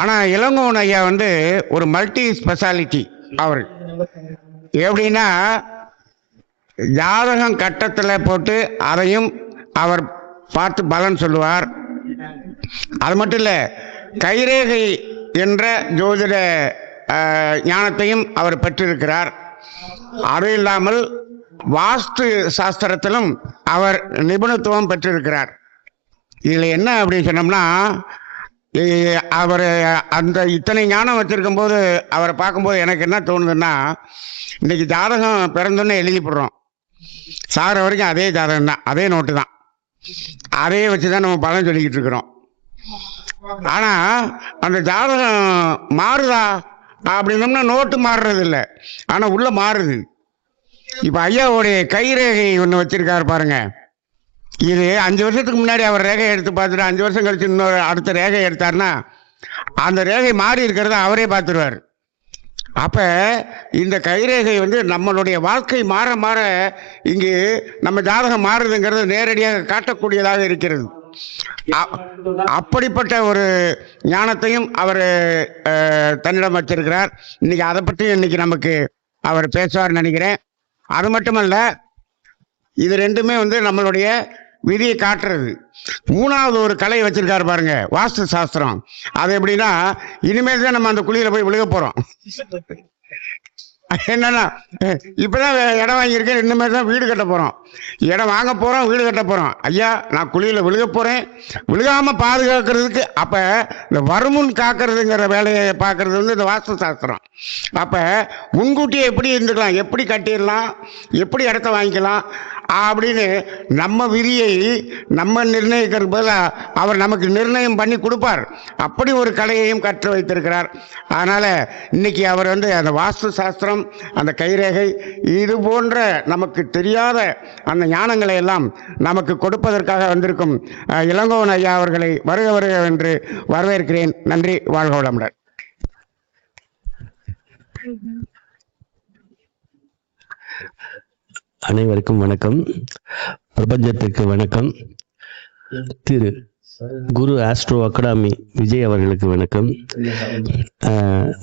ஆனால் இளங்கோவன் ஐயா வந்து ஒரு மல்டி ஸ்பெஷாலிட்டி. அவர் எப்படின்னா ஜாதகம் கட்டத்தில் போட்டு அதையும் அவர் பார்த்து பலன் சொல்லுவார். அது மட்டும் இல்லை, கைரேகை என்ற ஜோதிட ஞானத்தையும் அவர் பெற்றிருக்கிறார். அது இல்லாமல் வாஸ்து சாஸ்திரத்திலும் அவர் நிபுணத்துவம் பெற்றிருக்கிறார். இதில் என்ன அப்படின்னு சொன்னோம்னா, அவர் அந்த இத்தனை ஞானம் வச்சிருக்கும் போது அவரை பார்க்கும்போது எனக்கு என்ன தோணுதுன்னா, இன்னைக்கு ஜாதகம் பிறந்தோன்னே எழுதி போடுறோம். சாகிற வரைக்கும் அதே ஜாதகம் தான், அதே நோட்டு தான், அதையே வச்சு தான் நம்ம பலன் சொல்லிக்கிட்டு இருக்கிறோம். ஆனால் அந்த ஜாதகம் மாறுதா அப்படின்னோம்னா நோட்டு மாறுறது இல்லை, ஆனால் உள்ள மாறுது. இப்போ ஐயாவுடைய கைரேகை ஒன்று வச்சிருக்காரு பாருங்க. இது 5 வருஷத்துக்கு முன்னாடி அவர் ரேகையை எடுத்து பார்த்துட்டு 5 வருஷம் கழிச்சு இன்னொரு அடுத்த ரேகையை எடுத்தாருன்னா அந்த ரேகை மாறி இருக்கிறத அவரே பார்த்துருவார். அப்போ இந்த கைரேகை வந்து நம்மளுடைய வாழ்க்கை மாற மாற இங்கு நம்ம ஜாதகம் மாறுதுங்கிறது நேரடியாக காட்டக்கூடியதாக இருக்கிறது. அப்படிப்பட்ட ஒரு ஞானத்தையும் அவர் தன்னிடம் வச்சிருக்கிறார். இன்னைக்கு அதை பற்றி இன்னைக்கு நமக்கு அவர் பேசுவார் நினைக்கிறேன். அது மட்டுமல்ல, இது ரெண்டுமே வந்து நம்மளுடைய விதியை காட்டுறது. 3வது ஒரு கலை வச்சிருக்காரு பாருங்க, வாஸ்து சாஸ்திரம். அது எப்படின்னா, இனிமேல் தான் நம்ம அந்த குழியில போய் விழுக போறோம். என்னன்னா, இப்பதான் இடம் வாங்கியிருக்கேன், இனிமேல் தான் வீடு கட்ட போறோம், இடம் வாங்க போறோம், வீடு கட்ட போறோம். ஐயா, நான் குழியில விழுக போறேன், விழுகாம பாதுகாக்கிறதுக்கு அப்ப இந்த வருமுன் காக்கிறதுங்கிற வேலையை பார்க்கறது வந்து இந்த வாஸ்து சாஸ்திரம். அப்ப முன்கூட்டியே எப்படி இருந்துக்கலாம், எப்படி கட்டிடலாம், எப்படி இடத்த வாங்கிக்கலாம் அப்படின்னு நம்ம விதியை நம்ம நிர்ணயிக்கிறது பதிலாக அவர் நமக்கு நிர்ணயம் பண்ணி கொடுப்பார். அப்படி ஒரு கலையையும் கற்று வைத்திருக்கிறார். அதனால இன்னைக்கு அவர் வந்து அந்த வாஸ்து சாஸ்திரம், அந்த கைரேகை, இது போன்ற நமக்கு தெரியாத அந்த ஞானங்களை எல்லாம் நமக்கு கொடுப்பதற்காக வந்திருக்கும் இளங்கோவன் ஐயா அவர்களை வருக வருக என்று வரவேற்கிறேன். நன்றி, வாழ்க வளமுடன். அனைவருக்கும் வணக்கம், பிரபஞ்சத்திற்கு வணக்கம். திரு குரு ஆஸ்ட்ரோ அகாடமி விஜய் அவர்களுக்கு வணக்கம்.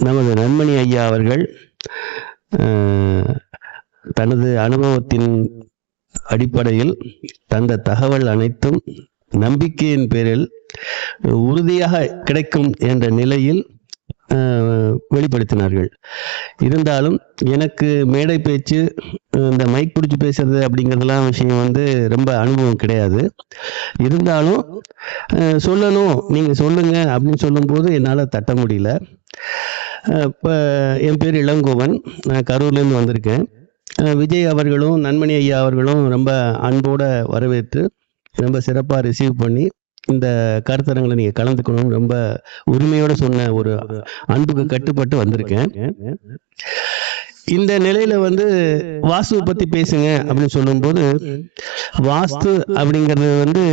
நமது நன்மணி ஐயா அவர்கள் தனது அனுபவத்தின் அடிப்படையில் தந்த தகவல் அனைத்தும் நம்பிக்கையின் பேரில் உறுதியாக கிடைக்கும் என்ற நிலையில் வெளிப்படுத்தினார்கள். இருந்தாலும் எனக்கு மேடை பேச்சு, இந்த மைக் பிடிச்சி பேசுறது அப்படிங்கிறதுலாம் விஷயம் வந்து ரொம்ப அனுபவம் கிடையாது. இருந்தாலும் சொல்லணும், நீங்கள் சொல்லுங்க அப்படின்னு சொல்லும்போது என்னால் தட்ட முடியல. இப்போ என் பேர் இளங்கோவன், நான் கரூர்லேருந்து வந்திருக்கேன். விஜய் அவர்களும் நன்மணி ஐயா அவர்களும் ரொம்ப அன்போடு வரவேற்று ரொம்ப சிறப்பாக ரிசீவ் பண்ணி இந்த கருத்தரங்களை நீங்கள் கலந்துக்கணும்னு ரொம்ப உரிமையோடு சொன்ன ஒரு அன்புக்கு கட்டுப்பட்டு வந்திருக்கேன். இந்த நிலையில வந்து வாஸ்துவை பத்தி பேசுங்க அப்படின்னு சொல்லும்போது, வாஸ்து அப்படிங்கிறது வந்து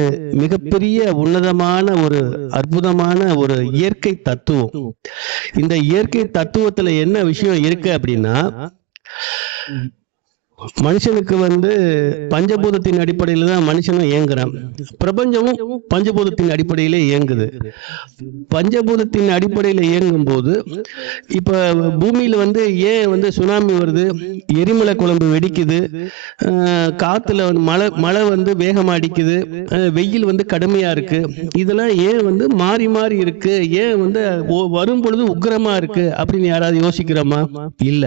மிகப்பெரிய உன்னதமான ஒரு அற்புதமான ஒரு இயற்கை தத்துவம். இந்த இயற்கை தத்துவத்துல என்ன விஷயம் இருக்கு அப்படின்னா, மனுஷனுக்கு வந்து பஞ்சபூதத்தின் அடிப்படையில் தான் மனுஷனும் இயங்குறான். பிரபஞ்சமும் பஞ்சபூதத்தின் அடிப்படையிலே இயங்குது. பஞ்சபூதத்தின் அடிப்படையில் இயங்கும் போது இப்ப பூமியில வந்து ஏன் வந்து சுனாமி வருது, எரிமலை குழம்பு வெடிக்குது, காத்துல மழை வந்து வேகமா அடிக்குது, வெயில் வந்து கடுமையா இருக்கு, இதெல்லாம் ஏன் வந்து மாறி மாறி இருக்கு, ஏன் வந்து வரும் பொழுது உக்கிரமா இருக்கு அப்படின்னு யாராவது யோசிக்கிறோமா? இல்ல.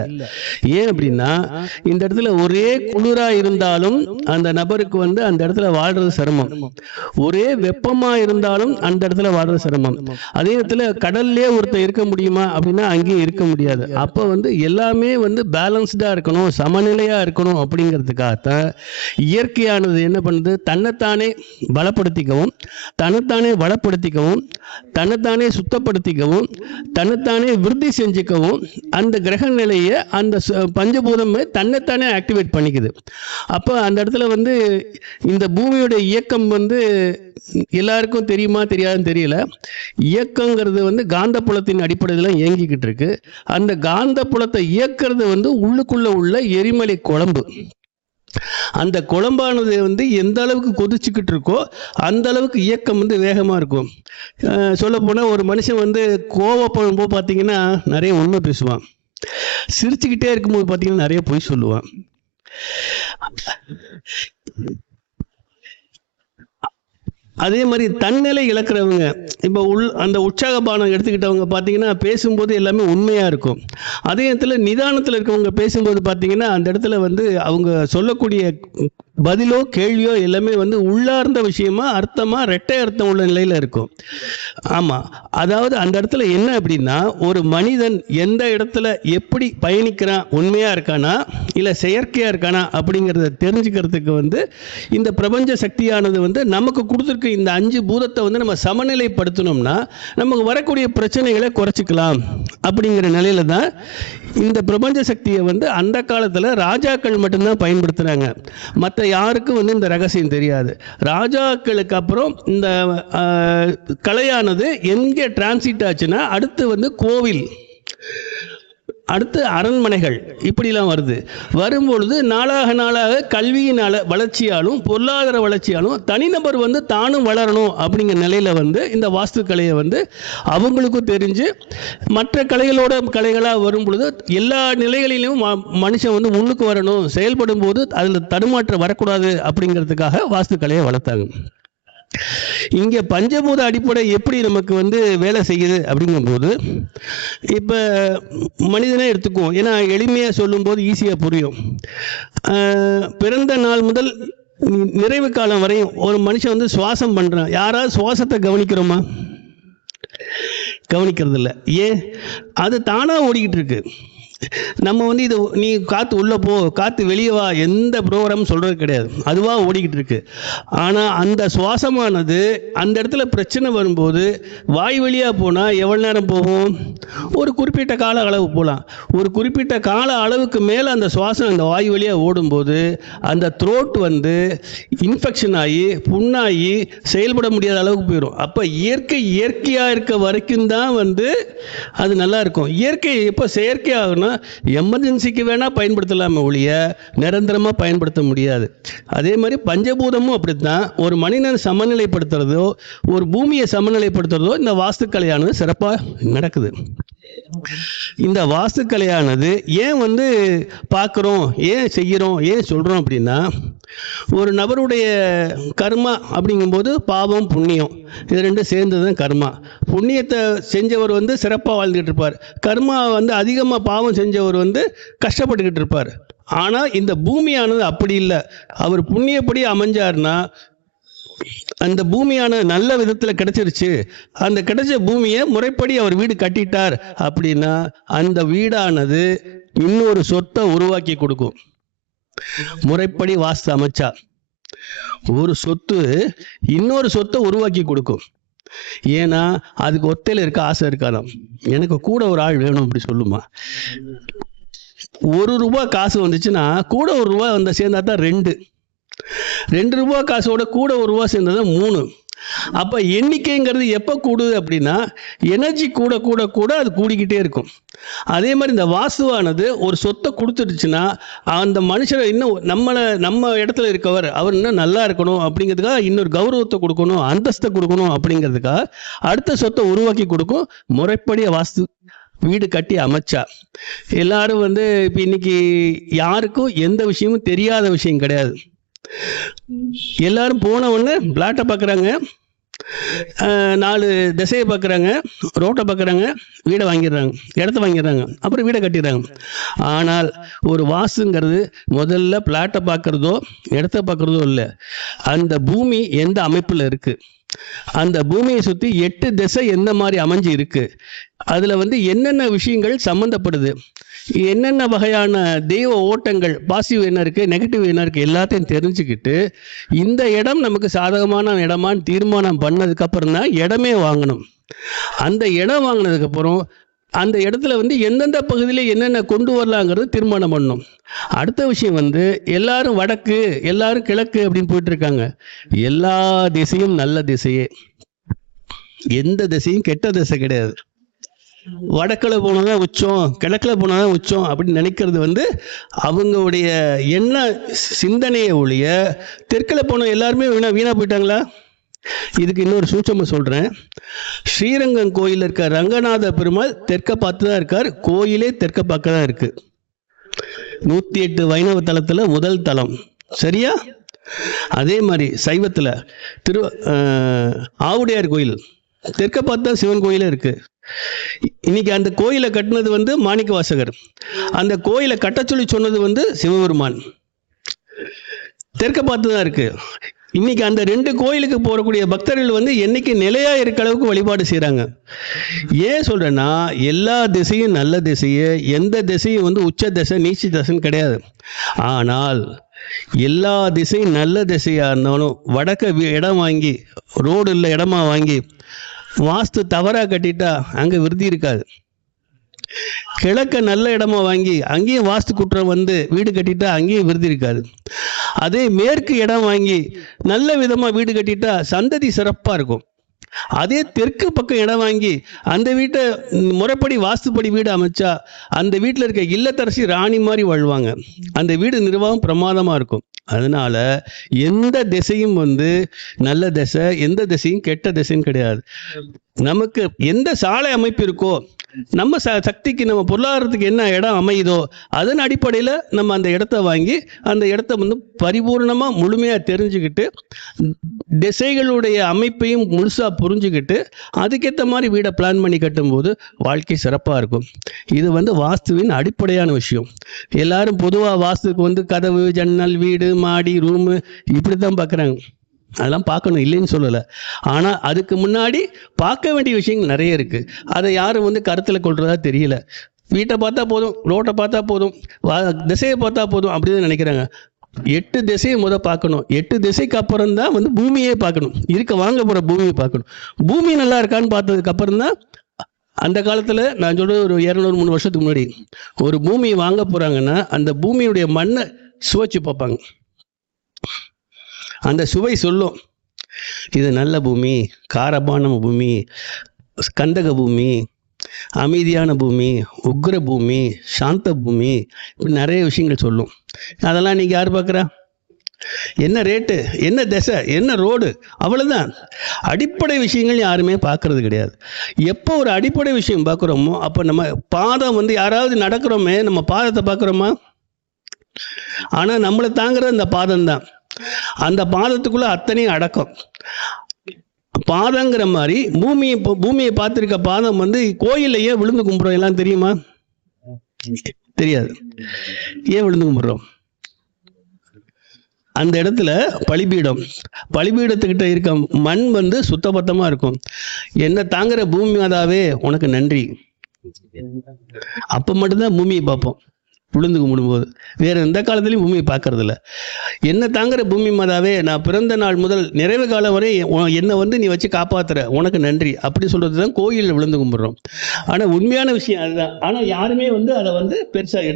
ஏன் அப்படின்னா, இந்த இடத்துல ஒரே குளிரா இருந்தாலும் அந்த நபருக்கு வந்து அந்த இடத்துல வாழ்றது சிரமம், ஒரே வெப்பமா இருந்தாலும் அந்த இடத்துல வாழ்றது சிரமம். அதே இடத்துல கடல்லே ஒருத்தர் இருக்க முடியுமா அப்படின்னா அங்கேயும் இருக்க முடியாது. அப்ப வந்து எல்லாமே வந்து பேலன்ஸ்டா இருக்கணும், சமநிலையா இருக்கணும். அப்படிங்கிறதுக்காகத்தான் இயற்கையானது என்ன பண்ணுது, தன்னைத்தானே பலப்படுத்திக்கவும், தன்னைத்தானே வளப்படுத்திக்கவும், தன்னைத்தானே சுத்தப்படுத்திக்கவும், தன்னைத்தானே விருத்தி செஞ்சுக்கவும் அந்த கிரக நிலையை அந்த பஞ்சபூதமே தன்னைத்தானே ஆக்டிவேட் பண்ணிக்குது. அப்போ அந்த இடத்துல வந்து இந்த பூமியோட இயக்கம் வந்து எல்லாருக்கும் தெரியுமா தெரியாதுன்னு தெரியல. இயக்கங்கிறது வந்து காந்த புலத்தின் அடிப்படையில் இயங்கிக்கிட்டு இருக்கு. அந்த காந்த புலத்தை இயக்கிறது வந்து உள்ளுக்குள்ள உள்ள எரிமலை குழம்பு. அந்த குழம்பானது வந்து எந்த அளவுக்கு கொதிச்சுக்கிட்டு இருக்கோ அந்த அளவுக்கு இயக்கம் வந்து வேகமாக இருக்கும். சொல்லப்போனால் ஒரு மனுஷன் வந்து கோவப்படும்போது பார்த்தீங்கன்னா நிறைய உண்மை பேசுவான், சிரிச்சுக்கிட்டே இருக்கும்போது பார்த்தீங்கன்னா நிறைய பொய் சொல்லுவான். அதே மாதிரி தன்னிலை இழக்கிறவங்க, இப்போ அந்த உற்சாக பானம் எடுத்துக்கிட்டவங்க பார்த்தீங்கன்னா பேசும்போது எல்லாமே உண்மையாக இருக்கும். அதே நேரத்தில் நிதானத்தில் இருக்கவங்க பேசும்போது பார்த்தீங்கன்னா அந்த இடத்துல வந்து அவங்க சொல்லக்கூடிய பதிலோ கேள்வியோ எல்லாமே வந்து உள்ளார்ந்த விஷயமா அர்த்தமாக ரெட்டை அர்த்தம் உள்ள நிலையில் இருக்கும். ஆமாம், அதாவது அந்த இடத்துல என்ன அப்படின்னா, ஒரு மனிதன் எந்த இடத்துல எப்படி பயணிக்கிறான், உண்மையாக இருக்கானா இல்லை செயற்கையாக இருக்கானா அப்படிங்கிறத தெரிஞ்சுக்கிறதுக்கு வந்து இந்த பிரபஞ்ச சக்தியானது வந்து நமக்கு கொடுத்துருக்க இந்த 5 பூதத்தை வந்து நம்ம சமநிலைப்படுத்தணும்னா நமக்கு வரக்கூடிய பிரச்சனைகளை குறைச்சிக்கலாம் அப்படிங்கிற நிலையில தான் இந்த பிரபஞ்ச சக்தியை வந்து அந்த காலத்தில் ராஜாக்கள் மட்டும்தான் பயன்படுத்துகிறாங்க. மற்ற யாருக்கும் வந்து இந்த ரகசியம் தெரியாது. ராஜாக்களுக்கு அப்புறம் இந்த கலையானது எங்கே டிரான்சிட் ஆச்சுன்னா அடுத்து வந்து கோவில், அடுத்து அரண்மனைகள் இப்படிலாம் வரும்பொழுது நாளாக கல்வியின் வளர்ச்சியாலும் பொருளாதார வளர்ச்சியாலும் தனிநபர் வந்து தானும் வளரணும் அப்படிங்கிற நிலையில் வந்து இந்த வாஸ்து கலையை வந்து அவங்களுக்கும் தெரிஞ்சு மற்ற கலைகளாக வரும்பொழுது எல்லா நிலைகளிலும் மனுஷன் வந்து முன்னுக்கு வரணும், செயல்படும் போது அதில் தடுமாற்றம் வரக்கூடாது அப்படிங்கிறதுக்காக வாஸ்து கலையை வளர்த்தாங்க. இங்கே பஞ்சபூத அடிப்படை எப்படி நமக்கு வந்து வேலை செய்யுது அப்படிங்கும்போது, இப்போ மனிதனே எடுத்துக்குவோம், ஏன்னா எளிமையாக சொல்லும்போது ஈஸியாக புரியும். பிறந்த நாள் முதல் நிறைவு காலம் வரையும் ஒரு மனுஷன் வந்து சுவாசம் பண்ணுறான். யாராவது சுவாசத்தை கவனிக்கிறோமா? கவனிக்கிறது இல்லை. ஏன்? அது தானாக ஓடிக்கிட்டு இருக்கு. நம்ம வந்து இது நீ காற்று உள்ளே போ, காற்று வெளியே வா, எந்த ப்ரோக்ராம் சொல்கிறது கிடையாது, அதுவாக ஓடிக்கிட்டு இருக்கு. ஆனால் அந்த சுவாசமானது அந்த இடத்துல பிரச்சனை வரும்போது வாய் வழியாக போனால் எவ்வளோ நேரம் போகும்? ஒரு குறிப்பிட்ட கால அளவு போகலாம். ஒரு குறிப்பிட்ட கால அளவுக்கு மேலே அந்த சுவாசம் அந்த வாய் வழியாக ஓடும்போது அந்த த்ரோட் வந்து இன்ஃபெக்ஷன் ஆகி புண்ணாகி செயல்பட முடியாத அளவுக்கு போயிடும். அப்போ இயற்கையாக இருக்க வரைக்கும் தான் வந்து அது நல்லா இருக்கும். இயற்கை எப்போ செயற்கையாகனா எமர்ஜென்சிக்கு வேணால் பயன்படுத்தலாமே ஒழிய நிரந்தரமாக பயன்படுத்த முடியாது. அதே மாதிரி பஞ்சபூதமும் அப்படித்தான். ஒரு மனிதனை சமநிலைப்படுத்துறதோ ஒரு பூமியை சமநிலைப்படுத்துறதோ இந்த வாஸ்துக்கலையானது சிறப்பாக நடக்குது. இந்த வாஸ்துக்கலையானது ஏன் வந்து பார்க்குறோம், ஏன் செய்கிறோம், ஏன் சொல்கிறோம் அப்படின்னா, ஒரு நபருடைய கர்மா அப்படிங்கும்போது பாவம் புண்ணியம் இது ரெண்டும் சேர்ந்து தான் கர்மா. புண்ணியத்தை செஞ்சவர் வந்து சிறப்பாக வாழ்ந்துகிட்டு இருப்பார், கர்மா வந்து அதிகமாக பாவம் செஞ்சவர் வந்து கஷ்டப்பட்டுக்கிட்டு இருப்பார். ஆனால் இந்த பூமியானது அப்படி இல்லை. அவர் புண்ணியப்படி அமைஞ்சார்னா அந்த பூமியான நல்ல விதத்தில் கிடைச்சிருச்சு, அந்த கிடைச்ச பூமியை முறைப்படி அவர் வீடு கட்டிட்டார் அப்படின்னா அந்த வீடானது இன்னொரு சொத்தை உருவாக்கி கொடுக்கும். முறைப்படி வாஸ்து அமைச்சா ஒரு சொத்து இன்னொரு சொத்தை உருவாக்கி கொடுக்கும். ஏன்னா அதுக்கு ஒத்தையில் இருக்க ஆசை இருக்காதாம், எனக்கு கூட ஒரு ஆள் வேணும் அப்படி சொல்லுமா. ₹1 காசு வந்துச்சுன்னா கூட ₹1 வந்த சேர்ந்தா தான் 2 ரூபா காசோட கூட ₹1 சேர்ந்தது 3. அப்போ எண்ணிக்கைங்கிறது எப்போ கூடுது அப்படின்னா எனர்ஜி கூட கூட கூட அது கூடிக்கிட்டே இருக்கும். அதே மாதிரி இந்த வாஸ்துவானது ஒரு சொத்தை கொடுத்துருச்சுன்னா அந்த மனுஷரை இன்னும் நம்ம இடத்துல இருக்கவர் அவர் இன்னும் நல்லா இருக்கணும் அப்படிங்கிறதுக்காக இன்னொரு கௌரவத்தை கொடுக்கணும், அந்தஸ்தை கொடுக்கணும் அப்படிங்கிறதுக்காக அடுத்த சொத்தை உருவாக்கி கொடுக்கும். முறைப்படி வாஸ்து வீடு கட்டி அமைச்சா எல்லாரும் வந்து இப்போ இன்னைக்கு யாருக்கும் எந்த விஷயமும் தெரியாத விஷயம் கிடையாது. எல்லாரும் போன உடனே பிளாட்டை பார்க்குறாங்க, 4 திசையை பார்க்குறாங்க, ரோட்டை பார்க்குறாங்க, வீடை வாங்கிடுறாங்க, இடத்த வாங்கிடுறாங்க, அப்புறம் வீடை கட்டிடுறாங்க. ஆனால் ஒரு வாஸ்துங்கிறது முதல்ல பிளாட்டை பார்க்குறதோ இடத்த பார்க்குறதோ இல்லை, அந்த பூமி எந்த அமைப்பில் இருக்குது, அந்த பூமியை சுற்றி 8 திசை எந்த மாதிரி அமைஞ்சு இருக்கு, அதில் வந்து என்னென்ன விஷயங்கள் சம்மந்தப்படுது, என்னென்ன வகையான தெய்வ ஓட்டங்கள் பாசிட்டிவ் என்ன இருக்குது நெகட்டிவ் என்ன இருக்குது எல்லாத்தையும் தெரிஞ்சுக்கிட்டு இந்த இடம் நமக்கு சாதகமான இடமான்னு தீர்மானம் பண்ணதுக்கப்புறம் தான் இடமே வாங்கணும். அந்த இடம் வாங்கினதுக்கப்புறம் அந்த இடத்துல வந்து எந்தெந்த பகுதியில் என்னென்ன கொண்டு வரலாங்கிறது தீர்மானம் பண்ணணும். அடுத்த விஷயம் வந்து எல்லாரும் வடக்கு எல்லாரும் கிழக்கு அப்படின்னு போயிட்டு இருக்காங்க. எல்லா திசையும் நல்ல திசையே, எந்த திசையும் கெட்ட திசை கிடையாது. வடக்கில் போனதான் உச்சம், கிழக்கில் போனதான் உச்சம் அப்படின்னு நினைக்கிறது வந்து அவங்களுடைய என்ன சிந்தனையை ஒழிய, தெற்கில் போன எல்லாருமே வீணாக போயிட்டாங்களா? இதுக்கு இன்னொரு சூட்சமம் சொல்கிறேன். ஸ்ரீரங்கம் கோயிலில் இருக்க ரங்கநாத பெருமாள் தெற்க பார்த்து தான் இருக்கார். கோயிலே தெற்க பார்க்க தான் இருக்கு. 108 வைணவ தலத்தில் முதல் தலம், சரியா? அதே மாதிரி சைவத்தில் ஆவுடையார் கோயில் தெற்க பார்த்து தான் சிவன் கோயிலே இருக்கு. இன்னைக்கு அந்த கோயிலை கட்டினது வந்து மாணிக்க வாசகர். அந்த கோயிலை கட்ட சொல்லி சொன்னது வந்து சிவபெருமான். தெற்க பார்த்து தான் இருக்கு. இன்னைக்கு அந்த 2 கோயிலுக்கு போகக்கூடிய பக்தர்கள் வந்து என்னைக்கு நிலையா இருக்க அளவுக்கு வழிபாடு செய்கிறாங்க. ஏன் சொல்றேன்னா, எல்லா திசையும் நல்ல திசையே, எந்த திசையும் வந்து உச்ச திசை நீச்ச திசைன்னு கிடையாது. ஆனால் எல்லா திசையும் நல்ல திசையா இருந்தாலும் வடக்க இடம் வாங்கி, ரோடு இல்லை இடமா வாங்கி வாஸ்து தவறா கட்டிட்டா அங்க விருத்தி இருக்காது. கிழக்க நல்ல இடமா வாங்கி அங்கேயும் வாஸ்து குற்றம் வந்து வீடு கட்டிட்டா அங்கேயும் விருதி இருக்காது. அதே மேற்கு இடம் வாங்கி நல்ல விதமா வீடு கட்டிட்டா சந்ததி சிறப்பா இருக்கும். அதே தெற்கு பக்கம் இடம் வாங்கி அந்த வீட்டை முறைப்படி வாஸ்துப்படி வீடு அமைச்சா அந்த வீட்டில் இருக்க இல்லத்தரசி ராணி மாதிரி வாழ்வாங்க. அந்த வீடு நிர்வாகம் பிரமாதமா இருக்கும். அதனால எந்த திசையும் வந்து நல்ல திசை, எந்த திசையும் கெட்ட திசைன்னு கிடையாது. நமக்கு எந்த சாலை அமைப்பு இருக்கோ, நம்ம சக்திக்கு, நம்ம பொருளாதாரத்துக்கு என்ன இடம் அமையுதோ அதன் அடிப்படையில் நம்ம அந்த இடத்த வாங்கி அந்த இடத்த வந்து பரிபூர்ணமாக முழுமையாக தெரிஞ்சுக்கிட்டு திசைகளுடைய அமைப்பையும் முழுசாக புரிஞ்சுக்கிட்டு அதுக்கேற்ற மாதிரி வீடை பிளான் பண்ணி கட்டும்போது வாழ்க்கை சிறப்பாக இருக்கும். இது வந்து வாஸ்துவின் அடிப்படையான விஷயம். எல்லாரும் பொதுவாக வாஸ்துக்கு வந்து கதவு, ஜன்னல், வீடு, மாடி, ரூமு இப்படி தான் பார்க்குறாங்க. அதெல்லாம் பார்க்கணும், இல்லைன்னு சொல்லலை. ஆனால் அதுக்கு முன்னாடி பார்க்க வேண்டிய விஷயங்கள் நிறைய இருக்குது. அதை யாரும் வந்து கருத்தில் கொள்றதா தெரியல. வீட்டை பார்த்தா போதும், ரோட்டை பார்த்தா போதும், திசையை பார்த்தா போதும் அப்படின்னு நினைக்கிறாங்க. 8 திசையை பார்க்கணும். 8 திசைக்கு அப்புறம் தான் வந்து பூமியே பார்க்கணும். வாங்க போகிற பூமியை பார்க்கணும். பூமி நல்லா இருக்கான்னு பார்த்ததுக்கு அப்புறம் தான், அந்த காலத்தில் நான் சொல்கிறது ஒரு 200-300 வருஷத்துக்கு முன்னாடி ஒரு பூமியை வாங்க போகிறாங்கன்னா அந்த பூமியுடைய மண்ணை சுவைச்சு பார்ப்பாங்க. அந்த சுவை சொல்லும், இது நல்ல பூமி, காரபான பூமி, கந்தக பூமி, அமைதியான பூமி, உக்ர பூமி, சாந்த பூமி, இப்படி நிறைய விஷயங்கள் சொல்லும். அதெல்லாம் நீங்கள் யார் பார்க்குறா? என்ன ரேட்டு, என்ன திசை, என்ன ரோடு, அவ்வளோதான். அடிப்படை விஷயங்கள் யாருமே பார்க்கறது கிடையாது. எப்போ ஒரு அடிப்படை விஷயம் பார்க்குறோமோ அப்போ நம்ம பாதம் வந்து யாராவது நடக்கிறோமே நம்ம பாதத்தை பார்க்குறோமா? ஆனால் நம்மளை தாங்குறது அந்த பாதம் தான். அந்த பாதத்துக்குள்ள அத்தனையும் அடக்கம். பாதங்கிற மாதிரி பூமியை பார்த்துருக்க பாதம் வந்து கோயில்ல ஏன் விழுந்து கும்பிடுறோம் எல்லாம் தெரியுமா? தெரியாது. ஏன் விழுந்து கும்பிடுறோம்? அந்த இடத்துல பலிபீடத்துக்கிட்ட இருக்க மண் வந்து சுத்தபத்தமா இருக்கும். என்ன தாங்குற பூமி மாதாவே உனக்கு நன்றி. அப்ப மட்டும்தான் பூமியை பார்ப்போம் விழுந்து கும்பிடும்போது. வேற எந்த காலத்துலையும் பூமியை பார்க்கறது இல்லை. என்ன தாங்குற பூமி மாதாவே, நான் பிறந்த நாள் முதல் நிறைவு காலம் வரை என்னை வந்து நீ வச்சு காப்பாத்துற, உனக்கு நன்றி அப்படி சொல்றது தான் கோயிலில் விழுந்து கும்பிடுறோம். ஆனால் உண்மையான விஷயம் அதுதான். ஆனால் யாருமே வந்து அதை வந்து பெருசாக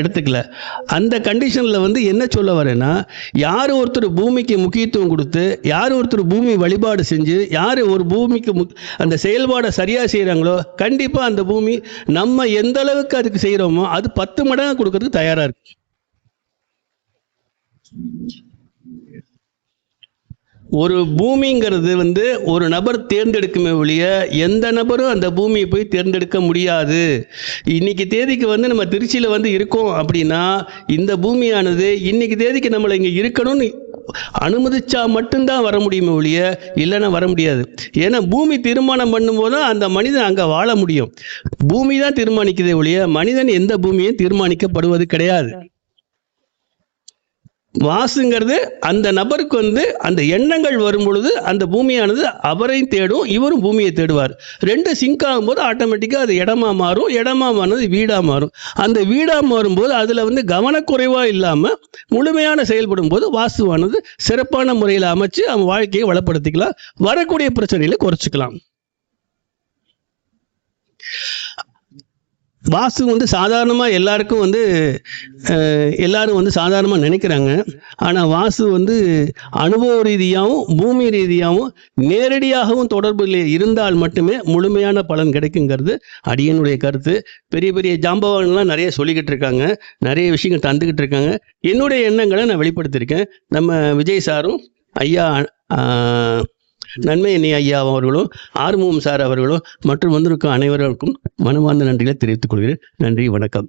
எடுத்துக்கல. அந்த கண்டிஷன்ல வந்து என்ன சொல்ல வரேன்னா, யார் ஒருத்தர் பூமிக்கு முக்கியத்துவம் கொடுத்து, யார் ஒருத்தர் பூமி வழிபாடு செஞ்சு, யார் ஒரு பூமிக்கு அந்த செயல்பாடை சரியா செய்யறாங்களோ கண்டிப்பா அந்த பூமி நம்ம எந்த அளவுக்கு அதுக்கு செய்யறோமோ அது 10 மடங்கு கொடுக்கறதுக்கு தயாரா இருக்கு. ஒரு பூமிங்கிறது வந்து ஒரு நபர் தேர்ந்தெடுக்குமே ஒழிய எந்த நபரும் அந்த பூமியை போய் தேர்ந்தெடுக்க முடியாது. இன்னைக்கு தேதிக்கு வந்து நம்ம திருச்சியில் வந்து இருக்கோம் அப்படின்னா இந்த பூமியானது இன்னைக்கு தேதிக்கு நம்மளை இங்கே இருக்கணும்னு அனுமதிச்சா மட்டும்தான் வர முடியுமே ஒழிய இல்லைன்னா வர முடியாது. ஏன்னா பூமி தீர்மானம் பண்ணும்போது தான் அந்த மனிதன் அங்கே வாழ முடியும். பூமி தான் தீர்மானிக்கிறதே ஒழிய மனிதன் எந்த பூமியும் தீர்மானிக்கப்படுவது கிடையாது. வாசுங்கிறது அந்த நபருக்கு வந்து அந்த எண்ணங்கள் வரும் பொழுது அந்த பூமியானது அவரையும் தேடும், இவரும் பூமியை தேடுவார். 2 சிங்க் ஆகும்போது ஆட்டோமேட்டிக்காக அது இடமா மாறும். இடமா மாறினது வீடாக மாறும். அந்த வீடாக மாறும்போது அதில் வந்து கவனக்குறைவாக இல்லாமல் முழுமையான செயல்படும் போது வாஸ்துவானது சிறப்பான முறையில் அமைச்சு அவன் வாழ்க்கையை வளப்படுத்திக்கலாம், வரக்கூடிய பிரச்சனைகளை குறைச்சிக்கலாம். வாஸ்து வந்து சாதாரணமாக எல்லாருக்கும் வந்து எல்லாரும் வந்து சாதாரணமாக நினைக்கிறாங்க. ஆனால் வாஸ்து வந்து அனுபவ ரீதியாகவும் பூமி ரீதியாகவும் நேரடியாகவும் தொடர்பில் இருந்தால் மட்டுமே முழுமையான பலன் கிடைக்குங்கிறது அடியனுடைய கருத்து. பெரிய பெரிய ஜாம்பவான்லாம் நிறைய சொல்லிக்கிட்டு இருக்காங்க, நிறைய விஷயங்கள் தந்துக்கிட்டு இருக்காங்க. என்னுடைய எண்ணங்களை நான் வெளிப்படுத்தியிருக்கேன். நம்ம விஜய் சாரும் ஐயா நன்மை எண்ணி ஐயா அவர்களும் ஆறுமுகம் சார் அவர்களும் மற்றும் வந்திருக்கும் அனைவருக்கும் மனமார்ந்த நன்றிகளை தெரிவித்துக் கொள்கிறேன். நன்றி, வணக்கம்.